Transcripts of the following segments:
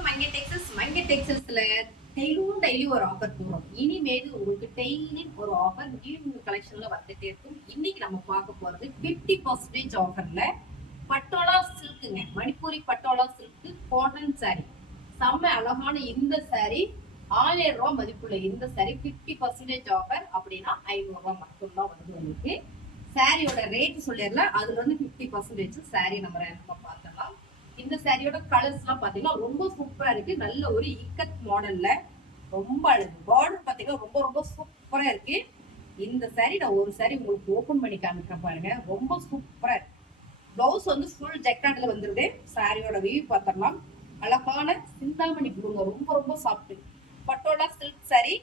வணக்கம் மங்கை டெக்ஸஸ்ல டெய்லி ஒரு ஆஃபர் போறோம். இனிமேல் உங்களுக்கு டெய்லி ஒரு ஆஃபர் நியூ கலெக்ஷன்ல வந்துட்டே இருக்கும். இன்னைக்கு நம்ம பார்க்க போறது 50% ஆஃபர்ல பட்டோலா சில்க்குங்க. Manipuri patola silk cotton sari. செம்ம அழகான இந்த சாரி 1000 ரூபாய் மதிப்புள்ள இந்த சாரி 50% ஆஃபர் அப்படின்னா 500 ரூபாய் மட்டும்தான் வந்து உங்களுக்கு. சாரியோட ரேட் சொல்லிடலாம். அதுல வந்து 50% சாரி நம்ம பார்த்தலாம். இந்த சாரியோட கலர்ஸ் எல்லாம் பாத்தீங்கன்னா ரொம்ப சூப்பரா இருக்கு. நல்ல ஒரு இக்கத் மாடல்ல ரொம்ப அழகு. பார்டர் பாத்தீங்கன்னா ரொம்ப ரொம்ப சூப்பரா இருக்கு. இந்த சாரி நான் ஒரு சாரி உங்களுக்கு ஓபன் பண்ணி காமிக்கிறேன் பாருங்க. ரொம்ப சூப்பரா இருக்கு. பிளவுஸ் வந்து ஃபுல் ஜெக்கார்ட்ல வந்துருது. சாரியோட வியூ பார்த்தரலாம். அழகான சிந்தாமணி ப்ளூங்க. ரொம்ப ரொம்ப சாஃப்ட். பட்டோலா சில்க் சாரி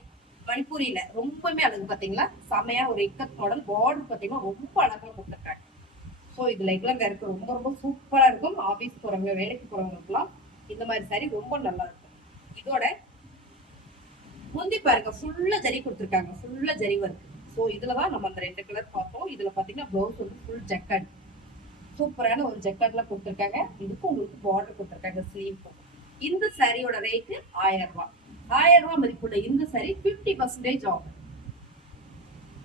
மணிப்பூரியில ரொம்பவே அழகு பாத்தீங்களா. செமையா ஒரு இக்கத் மாடல். பார்டர் பாத்தீங்கன்னா ரொம்ப அழகா கொடுத்துருக்காங்க. ஸோ இது லைக்லாம் இருக்கு. ரொம்ப ரொம்ப சூப்பரா இருக்கும். ஆஃபீஸ் போறவங்க வேலைக்கு போறவங்களுக்குலாம் இந்த மாதிரி சாரி ரொம்ப நல்லா இருக்கும். இதோட முந்தி பாருங்க ஃபுல்லா ஜரி கொடுத்துருக்காங்க. ஃபுல்லா ஜரி ஒர்க். ஸோ இதுலதான் நம்ம அந்த 2 கலர் பார்த்தோம். இதுல பாத்தீங்கன்னா பிளவுஸ் வந்து ஃபுல் ஜக்கார்ட். சூப்பரான ஒரு ஜக்கார்ட்ல கொடுத்துருக்காங்க. இதுக்கும் உங்களுக்கு பார்டர் கொடுத்துருக்காங்க ஸ்லீவ். இந்த சாரியோட ரேட்டு 1000 ரூபாய். 1000 ரூபாய் மதிப்புள்ள இந்த சாரி 50% ஆஃபர்.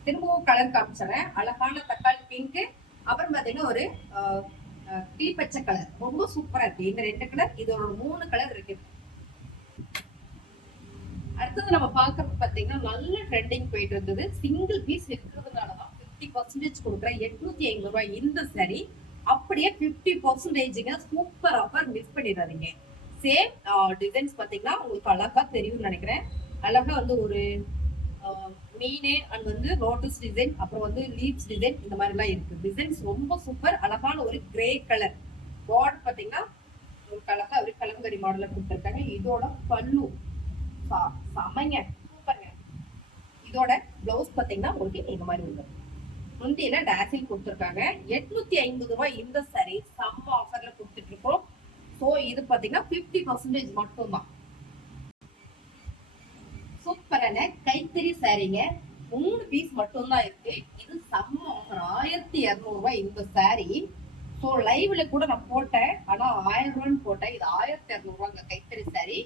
திரும்பவும் கலர் காமிச்சறேன். அழகான தக்காளி பிங்க், அப்புறம் பாத்தீங்கன்னா ஒரு கிளிப்பச்சை கலர். ரொம்ப சூப்பரா இருக்கு. இந்த 2 கலர், இதோட 3 கலர் இருக்கு. அடுத்தது நம்ம பாக்குறது பாத்தீங்கன்னா நல்ல ட்ரெண்டிங் போயிட்டு இருந்தது. சிங்கிள் பீஸ் இருக்கிறதுனாலதான் 50% கொடுக்குறேன். 850 ரூபாய் இந்த சாரி அப்படியே 50%. சூப்பர் ஆஃபர், மிஸ் பண்ணிடாதீங்க. சேம் டிசைன்ஸ் பாத்தீங்கன்னா உங்களுக்கு அழகா தெரியும்னு நினைக்கிறேன். அழகா வந்து ஒரு மீனே அண்ட் வந்து லோட்டஸ் டிசைன், அப்புறம் வந்து லீவ்ஸ் டிசைன், இந்த மாதிரி எல்லாம் இருக்கு. டிசைன்ஸ் ரொம்ப சூப்பர். அழகான ஒரு கிரே கலர். பார்டர் பாத்தீங்கன்னா ஒரு அழகா ஒரு கலங்கரி மாடல கொடுத்துருக்காங்க. இதோட பல்லு சமைங்க சூப்பருங்க. இதோட பிளவுஸ் பாத்தீங்கன்னா உங்களுக்கு இந்த மாதிரி இருக்கு. முந்தியில டேசில் கொடுத்துருக்காங்க. 850 ரூபாய் இந்த சாரி செம்ம ஆஃபர்ல கொடுத்துட்டு இருக்கோம். ஸோ இது பாத்தீங்கன்னா 50% மட்டும்தான். சூப்பரான கைத்தறி சாரீங்க. 3 பீஸ் மட்டும்தான் இருக்கு. இது செம்ம ஆஃபர். 1200 ரூபாய் இந்த சாரி. ஸோ லைவ்ல கூட நான் போட்டேன். ஆனா 1000 ரூபான்னு போட்டேன். இது 1200 ரூபாங்க கைத்தறி சாரி.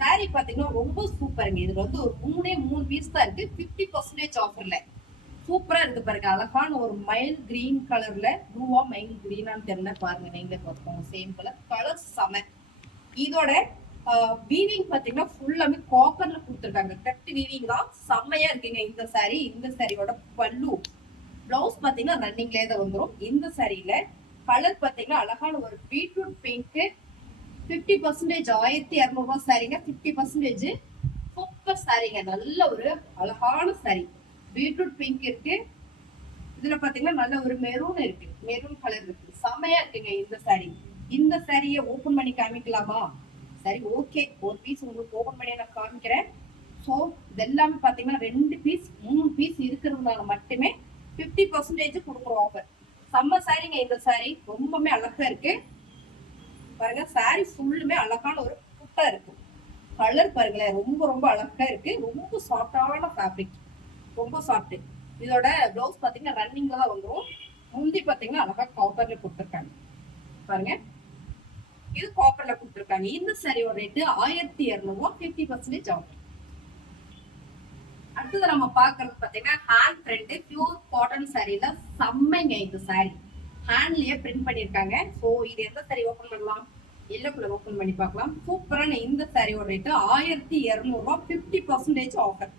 சாரி பாத்தீங்கன்னா ரொம்ப சூப்பருங்க. இதுல வந்து ஒரு 3 பீஸ் தான் இருக்கு 50% ஆஃபர்ல. சூப்பரா இருக்கு பாருங்க. அழகான ஒரு மைல் கிரீன் கலர்ல, ப்ளூவா மைல் கிரீனான்னு தெரியல பாருங்க. நீங்களே பார்த்துக்கோங்க. சேம் கலர் செம. இதோட வீவிங் பாத்தீங்கன்னா ஃபுல்லாமே காப்பர்ல கொடுத்துருக்காங்க. கட் வீவிங் தான். செம்மையா இருக்குங்க இந்த சாரி. இந்த சாரியோட பல்லு, பிளவுஸ் பாத்தீங்கன்னா ரன்னிங்லேயே தான் வந்துடும். இந்த சாரியில கலர் பாத்தீங்கன்னா அழகான ஒரு பீட்ரூட் பிங்க். 50% 1200 ரூபாய் சாரிங்க. 50% சூப்பர் சாரிங்க. நல்ல ஒரு அழகான சாரி. பீட்ரூட் பிங்க் இருக்கு. இதுல பாத்தீங்கன்னா நல்ல ஒரு மெரூன் இருக்கு. மெரூன் கலர் இருக்கு. செமையா இருக்குங்க இந்த சாரி. இந்த சாரியை ஓபன் பண்ணி காமிக்கலாமா? சரி, ஓகே. ஒரு பீஸ் உங்களுக்கு ஓபன் பண்ணி நான் காமிக்கிறேன். ஸோ இதெல்லாமே பாத்தீங்கன்னா 2 பீஸ் 3 பீஸ் இருக்கிறதுனால மட்டுமே 50% கொடுக்குறோம் ஆஃபர். செம்ம சாரிங்க இந்த சாரி. ரொம்பவே அழகா இருக்கு பாருங்க. சாரி ஃபுல்லுமே அழகான ஒரு புட்டா இருக்கு. கலர் பாருங்களேன். ரொம்ப ரொம்ப அழகா இருக்கு. ரொம்ப சாஃப்டான ஃபேப்ரிக். ரொம்ப சாஃப்ட். இதோட பிளவுஸ் பாத்தீங்கன்னா ரன்னிங்ல தான் வந்துடும். முந்தி பாத்தீங்கன்னா அழகா காப்பர்ல கொடுத்துருக்காங்க பாருங்க. இது காப்பர்ல கொடுத்துருக்காங்க. இந்த சாரியோட ரேட்டு 1200 ரூபாய். 50% ஆஃபர். அடுத்தது நம்ம பாக்குறது பாத்தீங்கன்னா ஹேண்ட் பிரிண்ட் பியூர் காட்டன் சாரியில செம்மைங்க இந்த சாரி. ஹேண்ட்லயே பிரிண்ட் பண்ணிருக்காங்க. சோ இது எந்த சாரி ஓபன் பண்ணலாம்? எல்லோ கலர் ஓபன் பண்ணி பார்க்கலாம். சூப்பரான இந்த சாரியோட ரேட்டு 1200 ரூபாய். 50% ஆஃபர்.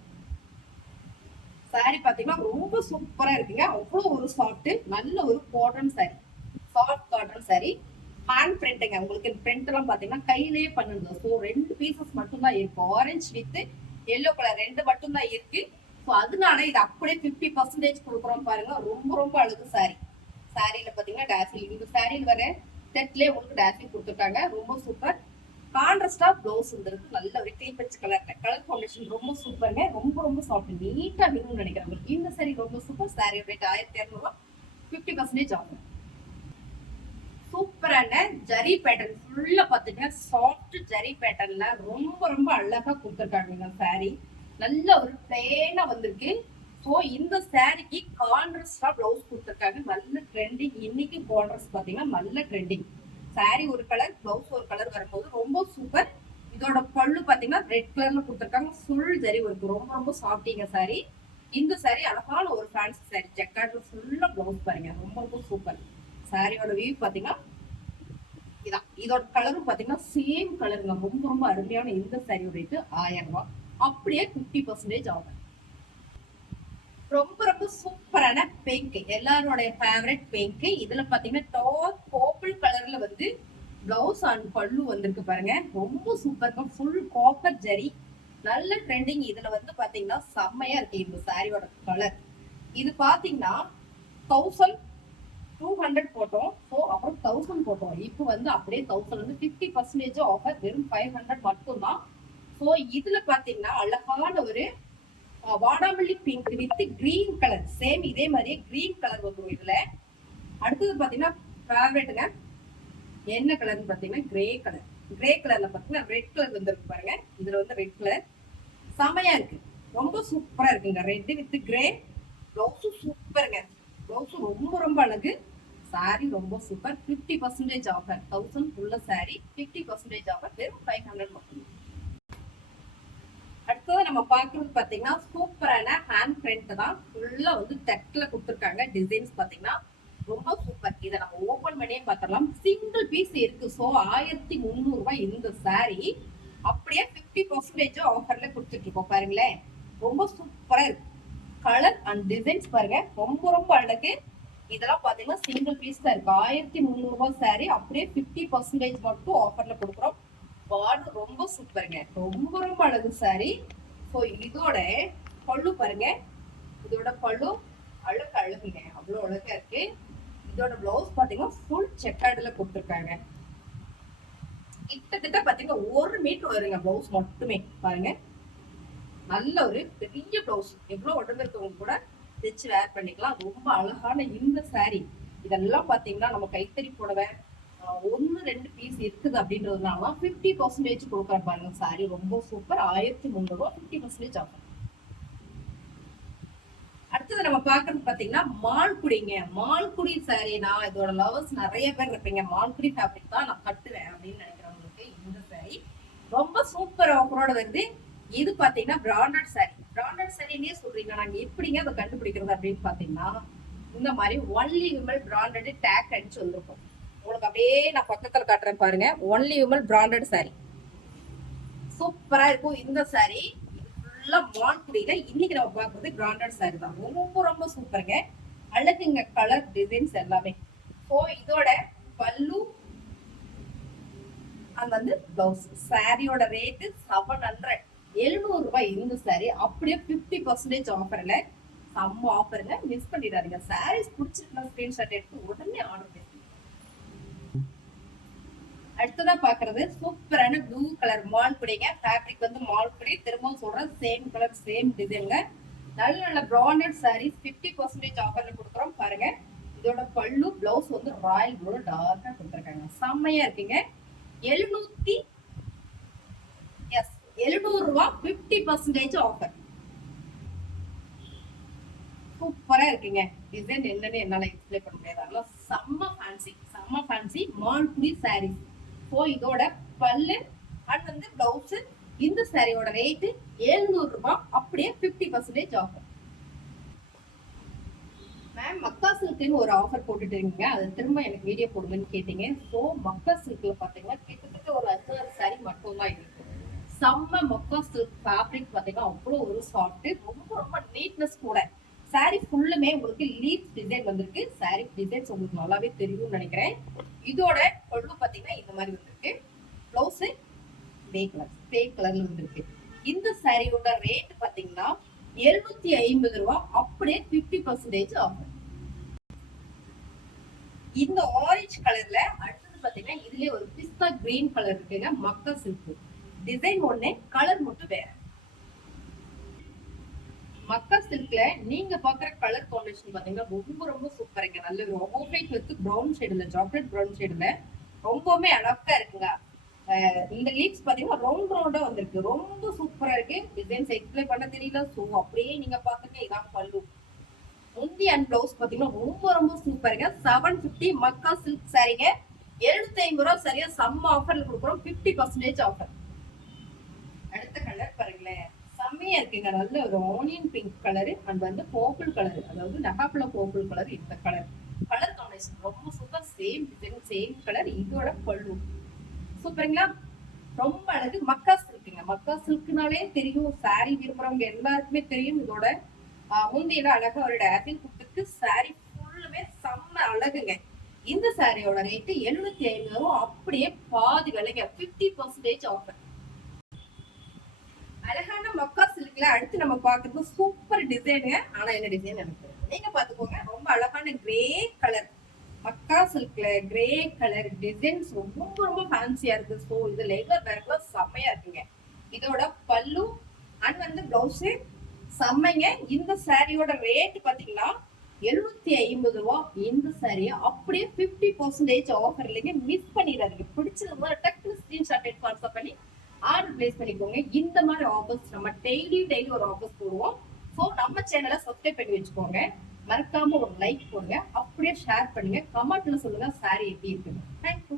சாரி பாத்தீங்கன்னா ரொம்ப சூப்பரா இருக்குங்க. அவ்வளவு ஒரு சாஃப்ட். நல்ல ஒரு cotton sari. Soft cotton sari. Hand பிரிண்ட்டுங்க. உங்களுக்கு பிரிண்ட் எல்லாம் பாத்தீங்கன்னா கையிலேயே பண்ணுங்க. ஸோ 2 பீசஸ் மட்டும் தான் இருக்கு. ஆரஞ்சு வித் எல்லோ கலர் 2 மட்டும் தான் இருக்கு. ஸோ அதனால இது அப்படியே 50% கொடுக்குறோம் பாருங்க. ரொம்ப ரொம்ப அழகு சாரி. சாரியில பாத்தீங்கன்னா டேசில். இந்த சாரியில் வர செட்லயே உங்களுக்கு டேசில் கொடுத்துருக்காங்க. ரொம்ப சூப்பர். கான்ட்ராஸ்டா பிளவுஸ் வந்துருக்கு. நல்ல ஒரு கிளிப்பச்சு கலர்ல. கலர் காம்பினேஷன் ரொம்ப சூப்பருங்க. ரொம்ப ரொம்ப சாஃப்ட். நீட்டா வேணும்னு நினைக்கிறேன். இந்த சாரி ரொம்ப சூப்பர். சாரி ரேட் 1200 ரூபாய். 50% ஆஃபர். சூப்பரான ஜரி பேட்டர்ன் ஃபுல்லா பாத்தீங்கன்னா சாஃப்ட் ஜரி பேட்டர்ன்ல ரொம்ப ரொம்ப அழகா கொடுத்துருக்காங்க இந்த சாரி. நல்ல ஒரு பிளேனா வந்திருக்கு. ஸோ இந்த சாரிக்கு கான்ட்ராஸ்டா பிளவுஸ் கொடுத்துருக்காங்க. நல்ல ட்ரெண்டிங். இன்னைக்கு கான்ட்ராஸ்ட் பாத்தீங்கன்னா நல்ல ட்ரெண்டிங். சாரி ஒரு கலர், பிளவுஸ் ஒரு கலர் வரும்போது ரொம்ப சூப்பர். இதோட பல்லு பாத்தீங்கன்னா ரெட் கலர்ல கொடுத்துருக்காங்க. ஃபுல் ஜரி ஒர்க், ரொம்ப ரொம்ப சாஃப்டிங்க சாரி. இந்த சாரி அழகான ஒரு ஃபேன்சி சாரி, ஜக்கார்ட்ல ஃபுல்லா பிளவுஸ் பாருங்க, ரொம்ப ரொம்ப சூப்பர். சாரியோட வியூ பாத்தீங்கன்னா இதான். இதோட கலரும் பாத்தீங்கன்னா சேம் கலருங்க, ரொம்ப ரொம்ப அருமையான. இந்த சாரியோட ரேட்டு 1000 ரூபாய். அப்படியே 50% ஆகும். ரொம்ப ரொம்ப சூப்பரான பிங்க், எல்லாரோட ஃபேவரட் பிங்க். இதுல பாத்தீங்கன்னா டார்க் பர்பிள் கலர்ல வந்து பிளவுஸ் அண்ட் பல்லு வந்திருக்கு பாருங்க, ரொம்ப சூப்பர். ஃபுல் காப்பர் ஜரி, நல்ல ட்ரெண்டிங். இதுல வந்து பாத்தீங்கன்னா செம்மையா இருக்கு இந்த சாரியோட கலர். இது பாத்தீங்கன்னா 1200 போட்டோம், ஸோ அப்புறம் 1000 போட்டோம். இப்போ வந்து அப்படியே 1000 வந்து 50% ஆஃபர், வெறும் 500 மட்டும்தான். ஸோ இதுல பாத்தீங்கன்னா அழகான ஒரு வாடாமல்லி pink with green colour, same இதே மாதிரியே கிரீன் கலர் வந்துடும் இதுல. அடுத்தது பாத்தீங்கன்னா ஃபேவரட்டுங்க, என்ன கலர்னு பாத்தீங்கன்னா கிரே கலர். கிரே கலர்ல பாத்தீங்கன்னா ரெட் கலர் வந்துருக்கு பாருங்க, இதுல வந்து ரெட் கலர் செமையா இருக்கு, ரொம்ப சூப்பரா இருக்குங்க. ரெட் வித் கிரே, பிளவுஸும் சூப்பருங்க, பிளவுஸ் ரொம்ப ரொம்ப அழகு. சாரி ரொம்ப சூப்பர். 50% ஆஃபர், 1000 உள்ள சாரி 50% ஆஃபர், வெறும் 500 மட்டும். அடுத்தது நம்ம பாக்குறது பாத்தீங்கன்னா சூப்பரான ஹேண்ட் பிரிண்ட் தான், ஃபுல்லா வந்து டெக்ல கொடுத்துருக்காங்க. டிசைன்ஸ் பாத்தீங்கன்னா ரொம்ப சூப்பர். இதை நம்ம ஓபன் பண்ணியே பார்த்துடலாம். சிங்கிள் பீஸ் இருக்கு. ஸோ 1300 ரூபாய் இந்த சாரி. அப்படியே 50% ஆஃபர்ல கொடுத்துட்டு இருக்கோம் பாருங்களேன், ரொம்ப சூப்பரா இருக்கு. கலர் அண்ட் டிசைன்ஸ் பாருங்க, ரொம்ப ரொம்ப அழகு. இதெல்லாம் பாத்தீங்கன்னா சிங்கிள் பீஸ் தான் இருக்கு. 1300 ரூபாய் சாரி, அப்படியே 50% மட்டும் ஆஃபர்ல கொடுக்குறோம். பார்டர் ரொம்ப சூப்பருங்க, ரொம்ப ரொம்ப அழகு சாரி. ஸோ இதோட பல்லு பாருங்க, இதோட பல்லு அழகு அழகுங்க, அவ்வளோ அழகா இருக்கு. இதோட பிளவுஸ் பாத்தீங்கன்னா ஃபுல் செக்கார்டுல கொடுத்துருக்காங்க. கிட்டத்தட்ட பாத்தீங்கன்னா 1 மீட்டர் வருங்க பிளவுஸ் மட்டுமே பாருங்க. நல்ல ஒரு பெரிய பிளவுஸ், எவ்வளவு உடம்பு இருக்கவங்க கூட தைச்சு வேர் பண்ணிக்கலாம். ரொம்ப அழகான இந்த சாரி. இதெல்லாம் பாத்தீங்கன்னா நம்ம கைத்தறி புடவை 1-2 பீஸ் இருக்குது அப்படின்றதுனால 50% கொடுக்குற பாருங்க. சாரி ரொம்ப சூப்பர், 1300 ரூபாய், 50% ஆஃபர். அடுத்தது நம்ம பாக்குறது பாத்தீங்கன்னா மால்குடிங்க. மால்குடி சாரி, நான் இதோட லவர்ஸ் நிறைய பேர் இருப்பீங்க, மால்குடி ஃபேப்ரிக் தான் நான் கட்டுவேன் அப்படின்னு நினைக்கிறவங்களுக்கு இந்த சாரி ரொம்ப சூப்பர் ஆஃபரோட வருது. இது பாத்தீங்கன்னா பிராண்டட் சாரி. பிராண்டட் சாரின்னே சொல்றீங்க, நாங்க எப்படிங்க அதை கண்டுபிடிக்கிறது அப்படின்னு பாத்தீங்கன்னா இந்த மாதிரி ஒன்லி விமல் பிராண்டட் டேக் அடிச்சு வந்திருக்கும். உங்களுக்கு அப்படியே நான் பக்கத்துல காட்டுறேன் பாருங்க, ஒன்லி விமல் பிராண்டட் சாரி சூப்பரா இருக்கும். இந்த சாரி ஃபுல்லா மால்குடியில இன்னைக்கு நம்ம பார்க்கறது பிராண்டட் சாரி தான், ரொம்ப ரொம்ப சூப்பருங்க, அழகுங்க. கலர் டிசைன்ஸ் எல்லாமே. ஸோ இதோட பல்லு அது வந்து பிளவுஸ். சாரியோட ரேட்டு 700, 700 ரூபாய் இந்த சாரி. அப்படியே 50% ஆஃபர்ல, செம்ம ஆஃபருங்க, மிஸ் பண்ணிடாதீங்க. சாரீஸ் பிடிச்சிருந்தா ஸ்கிரீன்ஷாட் எடுத்து உடனே ஆர்டர் பண்ணுங்க. அடுத்ததா பாக்குறது சூப்பரான ப்ளூ கலர் மால்குடிங்க. ஃபேப்ரிக் வந்து மால்குடி, திரும்பவும் சொல்றேன் சேம் கலர் சேம் டிசைன்ல. நல்ல நல்ல பிராண்டட் சாரீஸ் 50% ஆஃபர்ல கொடுக்குறோம் பாருங்க. இதோட பல்லு பிளவுஸ் வந்து ராயல் ப்ளூ டார்க்கா கொடுத்துருக்காங்க, செம்மையா இருக்குங்க. 700 ரூபாய், 50% ஆஃபர். சூப்பரா இருக்குங்க. டிசைன் என்னன்னு என்னால எக்ஸ்பிளைன் பண்ண முடியாது, அதெல்லாம் செம்ம ஃபேன்சி, செம்ம ஃபேன்சி மால்குடி சாரீஸ். ஸோ இதோட பல்லு அண்ட் வந்து பிளவுஸ். இந்த சாரியோட ரேட்டு 700 ரூபாய், அப்படியே 50% ஆஃபர். மேம் மக்கா சில்க்னு ஒரு ஆஃபர் போட்டுட்டு இருக்கீங்க, அது திரும்ப எனக்கு வீடியோ போடுங்கன்னு கேட்டீங்க. ஸோ மக்கா சில்க்ல பாத்தீங்கன்னா கிட்டத்தட்ட ஒரு 16 சாரி மட்டும் தான் இருக்கு. செம்ம மக்கா சில்க் ஃபேப்ரிக் பாத்தீங்கன்னா அவ்வளோ ஒரு சாஃப்ட், ரொம்ப ரொம்ப நீட்னஸ் கூட. சாரி ஃபுல்லுமே உங்களுக்கு லீஃப் டிசைன் வந்திருக்கு. சாரி டிசைன்ஸ் உங்களுக்கு நல்லாவே தெரியும்னு நினைக்கிறேன். இதோட பல்லு பாத்தீங்கன்னா இந்த மாதிரி வந்திருக்கு. பிளவுஸ் பே கலர்ல வந்திருக்கு. இந்த சாரியோட ரேட் பாத்தீங்கன்னா 750 ரூபாய், அப்படியே 50% ஆகும். இந்த ஆரஞ்சு கலர்ல அடுத்தது பாத்தீங்கன்னா இதுலயே ஒரு பிஸ்தா கிரீன் கலர் இருக்குங்க, மக்கா சில்க். டிசைன் ஒண்ணு, கலர் மட்டும் வேற. மக்கா சில்க்ல நீங்க பாக்குற கலர் காம்பினேஷன் பாத்தீங்கன்னா ரொம்ப ரொம்ப சூப்பருங்க. நல்ல ஒரு ஆஃப் வித் பிரவுன் ஷேடுல, சாக்லேட் பிரவுன் ஷேடுல ரொம்பவுமே அழகா இருக்குங்க. இந்த லீவ்ஸ் பாத்தீங்கன்னா ரவுண்ட் ரவுண்டா வந்திருக்கு, ரொம்ப சூப்பரா இருக்கு. டிசைன்ஸ் எக்ஸ்பிளைன் பண்ண தெரியல, சோ அப்படியே நீங்க பாத்துங்க. இதான் பல்லு. முந்தி அண்ட் பிளவுஸ் பாத்தீங்கன்னா ரொம்ப ரொம்ப சூப்பருங்க. 750 மக்கா சில்க் சாரிங்க, 750 ரூபாய் சரியா செம்ம ஆஃபர்ல கொடுக்குறோம், 50% ஆஃபர். அடுத்த கலர் பாருங்களேன், செம்மையா இருக்குங்க. நல்ல ஒரு ஆனியன் பிங்க் கலரு அண்ட் வந்து பர்பிள் கலரு, அதாவது நகாப்பழ பர்பிள் கலர். இந்த கலர் கலர் காம்பினேஷன் ரொம்ப super. Same design, same colour. இதோட பல்லு சூப்பருங்களா, ரொம்ப அழகு. மக்கா சில்க்குங்க. மக்கா சில்க்னாலே தெரியும், சாரி விரும்புறவங்க எல்லாருக்குமே தெரியும். இதோட முந்தையில அழகா ஒரு டேசில் கொடுத்துருக்கு. சாரி ஃபுல்லுமே செம்ம அழகுங்க. இந்த சாரியோட ரேட்டு 750 ரூபா. அப்படியே பாதி விலைங்க, 50% ஆஃபர். அழகான மக்கா சில்க்ல அடுத்து நம்ம பாக்குறது சூப்பர் டிசைனுங்க. ஆனா என்ன டிசைன் எனக்கு நீங்க பாத்துக்கோங்க. ரொம்ப அழகான கிரே கலர் மக்கா சில்க்ல கிரே கலர் டிசைன்ஸ் ரொம்ப ரொம்ப ஃபேன்சியா இருக்கு. ஸோ இது லெகர் வேர்ல செம்மையா இருக்குங்க. இதோட பல்லு அண்ட் வந்து பிளவுஸ் செம்மைங்க. இந்த சாரியோட ரேட் பாத்தீங்கன்னா 750 ரூபா. இந்த சாரிய அப்படியே 50% ஆஃபர் இல்லைங்க. மிஸ் பண்ணிடாதீங்க. பிடிச்சிருந்தா டக்குனு ஸ்கிரீன்ஷாட் எடுத்து வாட்ஸ்அப் பண்ணி ஆர்டர் பிளேஸ் பண்ணிக்கோங்க. இந்த மாதிரி ஆஃபர்ஸ் நம்ம டெய்லி ஒரு ஆஃபர்ஸ் போடுவோம். ஸோ நம்ம சேனலை சப்ஸ்கிரைப் பண்ணி வச்சுக்கோங்க. மறக்காம ஒரு லைக் போடுங்க, அப்படியே ஷேர் பண்ணுங்க, கமெண்ட்ல சொல்லுங்க சாரி எப்படி இருக்குன்னு. தேங்க்யூ.